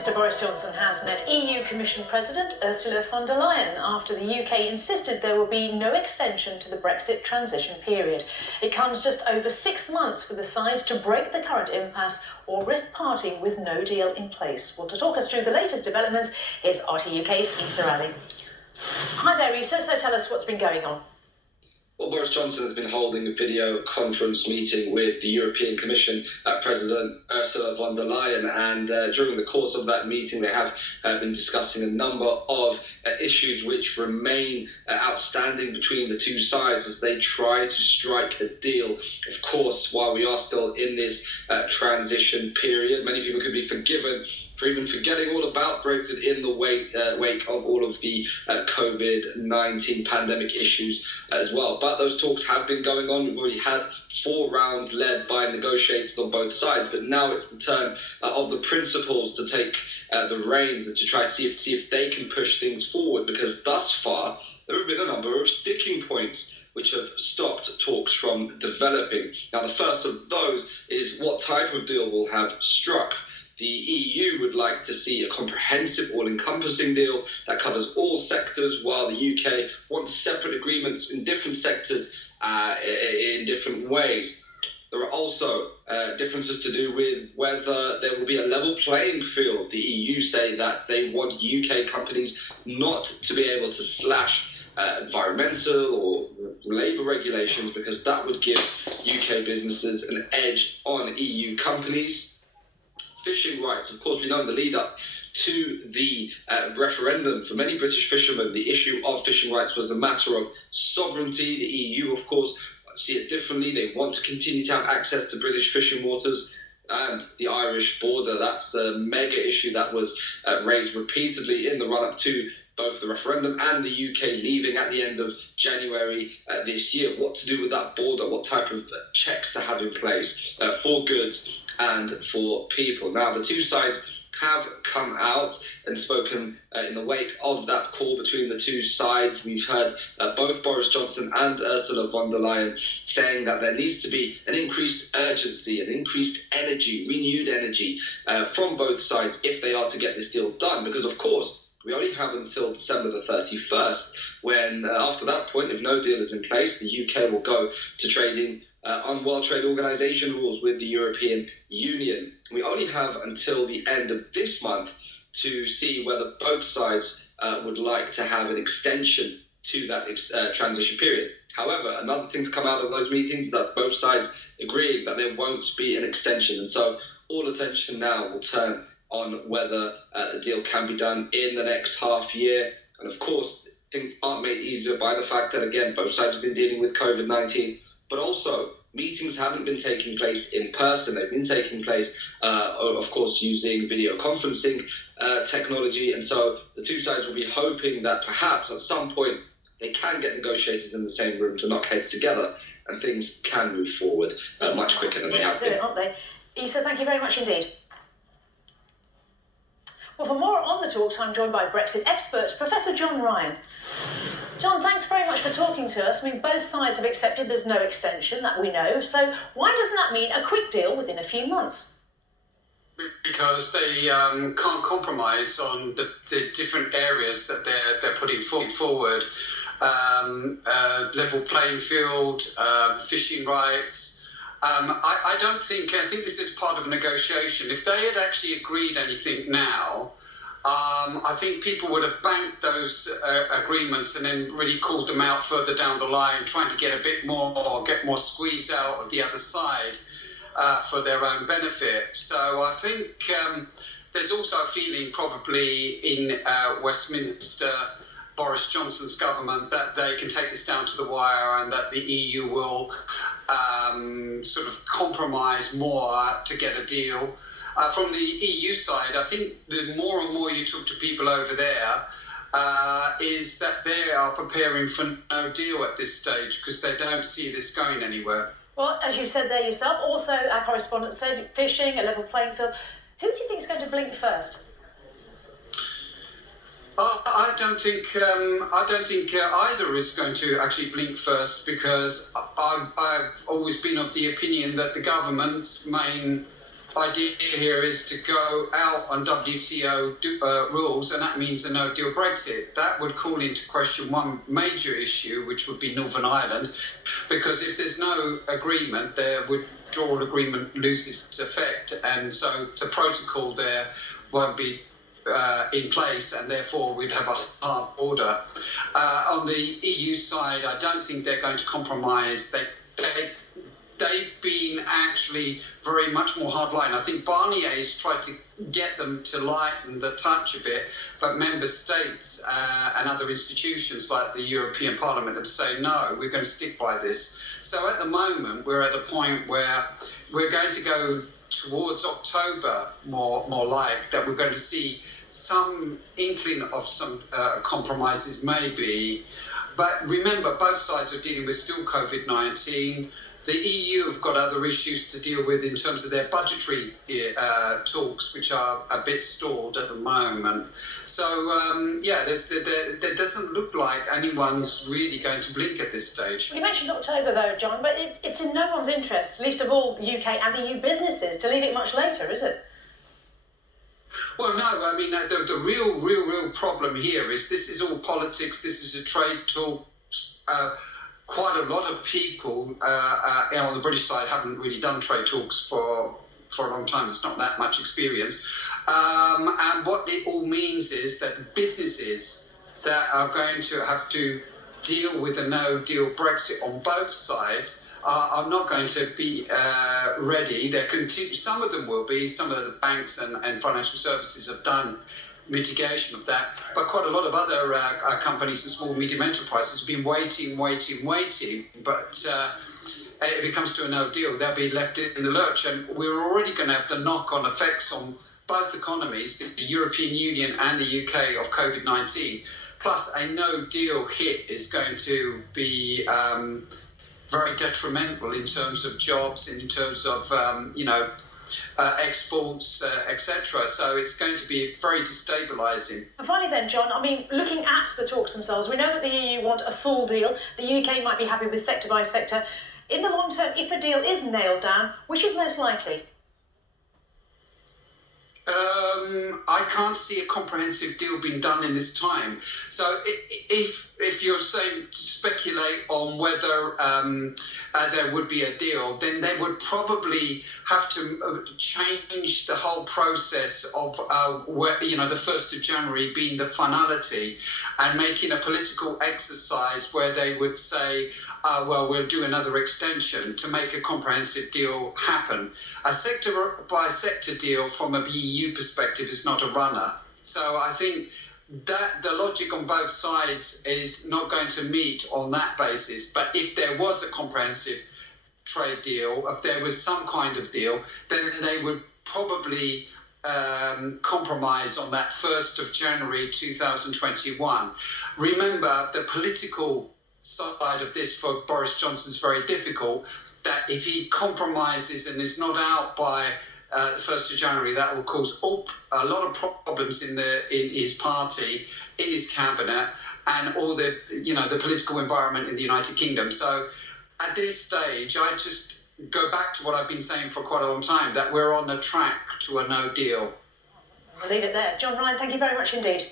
Minister Boris Johnson has met EU Commission President Ursula von der Leyen after the UK insisted there will be no extension to the Brexit transition period. It comes just over 6 months for the sides to break the current impasse or risk parting with no deal in place. Well, to talk us through the latest developments, here's RT UK's Issa Ali. Hi there, Issa. So tell us what's been going on. Well, Boris Johnson has been holding a video conference meeting with the European Commission President Ursula von der Leyen, and during the course of that meeting they have been discussing a number of issues which remain outstanding between the two sides as they try to strike a deal. Of course, while we are still in this transition period, many people could be forgiven for even forgetting all about Brexit in the wake of all of the COVID-19 pandemic issues as well. But those talks have been going on. We've already had 4 rounds led by negotiators on both sides, but now it's the turn of the principals to take the reins and to try to see if they can push things forward, because thus far there have been a number of sticking points which have stopped talks from developing. Now, the first of those is what type of deal will have struck. The EU would like to see a comprehensive, all-encompassing deal that covers all sectors, while the UK wants separate agreements in different sectors in different ways. There are also differences to do with whether there will be a level playing field. The EU say that they want UK companies not to be able to slash environmental or labour regulations, because that would give UK businesses an edge on EU companies. Fishing rights, of course, we know in the lead up to the referendum, for many British fishermen, the issue of fishing rights was a matter of sovereignty. The EU, of course, see it differently. They want to continue to have access to British fishing waters and the Irish border. That's a mega issue that was raised repeatedly in the run-up to both the referendum and the UK leaving at the end of January this year. What to do with that border, what type of checks to have in place for goods and for people. Now, the two sides have come out and spoken in the wake of that call between the two sides. We've heard both Boris Johnson and Ursula von der Leyen saying that there needs to be an increased urgency, an increased energy, renewed energy from both sides if they are to get this deal done. Because, of course, we only have until December the 31st, when after that point, if no deal is in place, the UK will go to trading on World Trade Organization rules with the European Union. We only have until the end of this month to see whether both sides would like to have an extension to that transition period. However, another thing to come out of those meetings is that both sides agreeing that there won't be an extension. And so all attention now will turn on whether the deal can be done in the next half year. And of course, things aren't made easier by the fact that, again, both sides have been dealing with COVID-19, but also meetings haven't been taking place in person. They've been taking place, of course, using video conferencing technology. And so the two sides will be hoping that perhaps at some point they can get negotiators in the same room to knock heads together and things can move forward much quicker than they have been. Aren't they? Issa, thank you very much indeed. Well, for more on the talks, I'm joined by Brexit expert, Professor John Ryan. John, thanks very much for talking to us. I mean, both sides have accepted there's no extension, that we know. So why doesn't that mean a quick deal within a few months? Because they can't compromise on the different areas that they're putting forward. Level playing field, fishing rights. I think this is part of a negotiation. If they had actually agreed anything now, I think people would have banked those agreements and then really called them out further down the line, trying to get a bit more or get more squeeze out of the other side for their own benefit. So I think there's also a feeling probably in Westminster, Boris Johnson's government, that they can take this down to the wire and that the EU will sort of compromise more to get a deal. From the EU side, I think the more and more you talk to people over there, is that they are preparing for no deal at this stage because they don't see this going anywhere. Well, as you said there yourself, also our correspondent said fishing, a level playing field. Who do you think is going to blink first? I don't think either is going to actually blink first, because I've always been of the opinion that the government's main idea here is to go out on WTO rules, and that means a no-deal Brexit. That would call into question one major issue, which would be Northern Ireland, because if there's no agreement, their withdrawal agreement loses its effect, and so the protocol there won't be in place, and therefore we'd have a hard border. On the EU side, I don't think they're going to compromise. They've been actually very much more hardline. I think Barnier's tried to get them to lighten the touch a bit, but member states and other institutions like the European Parliament have said, no, we're going to stick by this. So at the moment, we're at a point where we're going to go towards October, more like, that we're going to see some inkling of some compromises maybe. But remember, both sides are dealing with still COVID-19. The EU have got other issues to deal with in terms of their budgetary talks, which are a bit stalled at the moment. So, there doesn't look like anyone's really going to blink at this stage. You mentioned October, though, John, but it's in no one's interest, least of all UK and EU businesses, to leave it much later, is it? Well, no, I mean, the real problem here is this is all politics, this is a trade talk. Quite a lot of people on the British side haven't really done trade talks for a long time. There's not that much experience. And what it all means is that businesses that are going to have to deal with a no-deal Brexit on both sides are not going to be ready. Some of them will be. Some of the banks and financial services have done mitigation of that, but quite a lot of other companies and small medium enterprises have been waiting, but if it comes to a no deal, they'll be left in the lurch, and we're already going to have the knock-on effects on both economies, the European Union and the UK, of COVID-19, plus a no deal hit is going to be very detrimental in terms of jobs, in terms of exports, etc. So it's going to be very destabilising. And finally then, John, I mean, looking at the talks themselves, we know that the EU want a full deal. The UK might be happy with sector by sector. In the long term, if a deal is nailed down, which is most likely? I can't see a comprehensive deal being done in this time. So if you're saying to speculate on whether there would be a deal, then they would probably have to change the whole process of the 1st of January being the finality, and making a political exercise where they would say, we'll do another extension to make a comprehensive deal happen. A sector by sector deal from a EU perspective is not a runner. So I think that the logic on both sides is not going to meet on that basis. But if there was a comprehensive trade deal, if there was some kind of deal, then they would probably compromise on that 1st of January 2021. Remember, the political side of this for Boris Johnson is very difficult, that if he compromises and is not out by the 1st of January, that will cause a lot of problems in his party, in his cabinet, and all the political environment in the United Kingdom. So at this stage, I just go back to what I've been saying for quite a long time, that we're on the track to a no deal. We'll leave it there. John Ryan, thank you very much indeed.